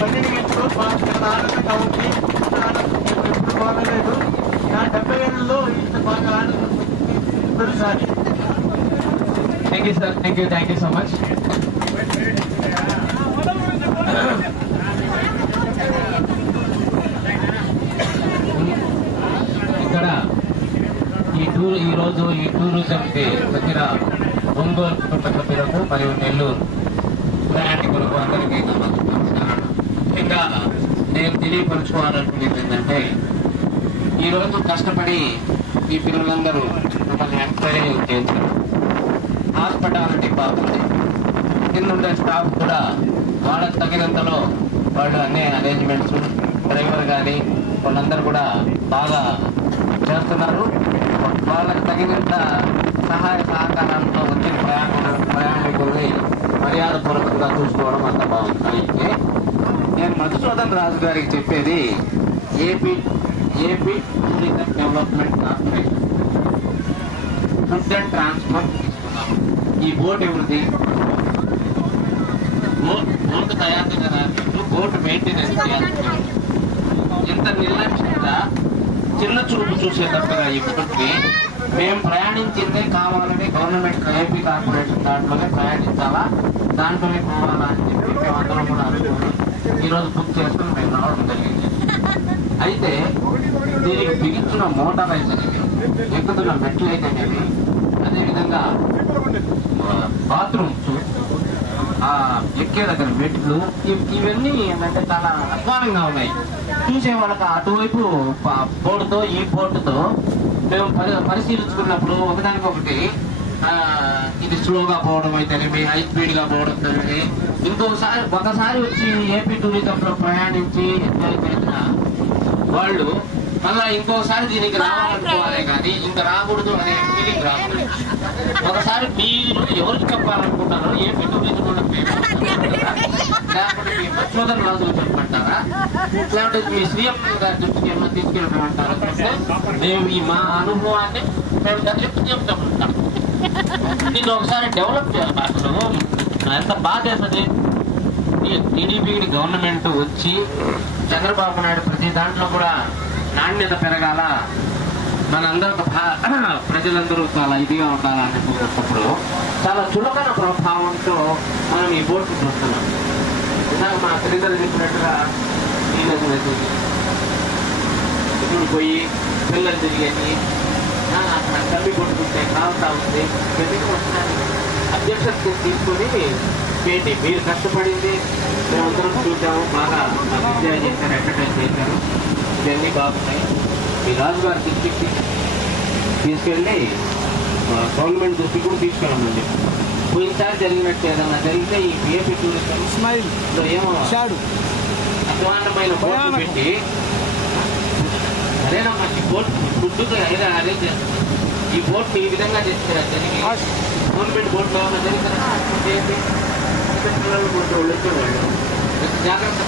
బండిని పెంచుకో చాలా ఆనందంగా ఉంది. ఎప్పుడు బాగలేదు. నా 70 ఏళ్ళలో ఇంత బాగా ఆనందం తొలిసారి. Thank you sir, thank you so much. ఇక్కడ ఈ రోజు ఈ టూరిజంకి వచ్చిన ఒంగోలు కుటుంబ సభ్యులకు మరియు నెల్లూరు ప్రయాణికులకు అందరికీ నమస్కారం. ఇంకా నేను తెలియపరుచుకోవాలనుకునేది ఏంటంటే, ఈరోజు కష్టపడి ఈ పిల్లలందరూ మిమ్మల్ని ఎంకరేజ్ చేశారు. హాస్పిటాలిటీ బాగుంది. కింద ఉండే స్టాఫ్ కూడా వాళ్ళకి తగినంతలో వాళ్ళు అన్ని అరేంజ్మెంట్స్, డ్రైవర్ కానీ వాళ్ళందరూ కూడా బాగా చేస్తున్నారు. వాళ్ళకి తగినంత సహాయ సహకారంతో వచ్చిన ప్రయాణికుల్ని మర్యాదపూర్వకంగా చూసుకోవడం అంత బాగుంది. అయితే నేను మధుసూదన్ రాజు గారికి చెప్పేది, AP tourism development corporation food and transport తీసుకున్నాము. ఈ బోట్ ఎవరిది? బోటు తయారు చేయడానికి బోటు మెయింటెనెన్స్ చేయాలి. ఇంత నిర్లక్ష్యంగా చిన్న చూపు చూసేటట్టుగా ఈ బోట్ని మేము ప్రయాణించిందే కావాలని గవర్నమెంట్ ఏపీ కార్పొరేషన్ దాంట్లోనే ప్రయాణించాలా, దాంట్లోనే పోవాలా అని చెప్పి మేమందరం కూడా అనుకున్నాం. ఈరోజు బుక్ చేసుకుని మేము రావడం జరిగింది. అయితే దీనికి బిగించిన మోటార్ అయితేనేవి, ఎక్కుతున్న మెట్లు అయితేనేవి, అదేవిధంగా బాత్రూమ్స్, ఎక్కే దగ్గర మెట్లు, ఇవన్నీ ఏంటంటే చాలా అధ్వానంగా ఉన్నాయి. చూసే వాళ్ళకి అటువైపు బోర్డుతో ఈ బోర్డుతో మేము పరిశీలించుకున్నప్పుడు ఒకదానికొకటి ఇది స్లోగా పోవడం అయితేనేమి, హై స్పీడ్ గా పోవడం జరిగింది. ఒకసారి వచ్చి ఏపీ టూరిజంలో ప్రయాణించి ఎంజాయ్ చేసిన వాళ్ళు మళ్ళా ఇంకోసారి దీనికి రావాలనుకోవాలి కానీ ఇంకా రాకూడదు అనే ఫీలింగ్ రాకూడదు. ఒకసారి మీరు ఎవరికి చెప్పాలనుకుంటారో ఏపీ టూరిజం లేకపోతే మీ మధుసూదన్ రాజుకు చెప్పమంటారా, లేకపోతే మీ సీఎం గారి దృష్టికి ఏమో తీసుకెళ్ళమంటారా చెప్తే మేము మా అనుభవాన్ని మేము చెప్తూ చెప్తామంటాం. దీన్ని ఒకసారి డెవలప్ చేయాలి. అసలు ఎంత బాధ వేస్తుంది. టీడీపీ గవర్నమెంట్ వచ్చి చంద్రబాబు నాయుడు ప్రతి దాంట్లో కూడా నాణ్యత పెరగాల, మనందరూ ప్రజలందరూ చాలా ఇదిగా ఉండాలనుకున్నప్పుడు చాలా చులకన ప్రభావంతో మనం ఈ బోర్డు చూస్తున్నాం. ఇందాక మా తల్లిదండ్రులు చెప్పినట్టుగా ఇప్పుడు పోయి పిల్లలు తిరిగేది, అక్కడ తల్లి కొట్టుకుంటే కావుతా ఉంది. అధ్యక్షత తీసుకొని ఏంటి మీరు కష్టపడింది మేమందరం చూసాము, బాగా ఎంజాయ్ చేశారు, ఎంటర్టైన్ చేశారు, ఇవన్నీ బాగున్నాయి. మీ రాజుగారి దృష్టికి తీసుకెళ్ళి గవర్నమెంట్ దృష్టికి కూడా తీసుకెళ్ళమని చెప్పి పోయినసారి జరిగినట్టు ఏదన్నా జరిగితే ఈ ఏపీ టూరిజంలో ఏమో అధ్వానమైన బోర్డు పెట్టి అదేనా మంచి బోర్డు ఫుడ్ అరేంజ్ చేస్తారు. ఈ బోర్డు ఈ విధంగా జరిగి గవర్నమెంట్ బోర్డు ఏమైనా జరిగితే పిల్లలు బోర్డు వాళ్ళు వచ్చేవాళ్ళు జాగ్రత్త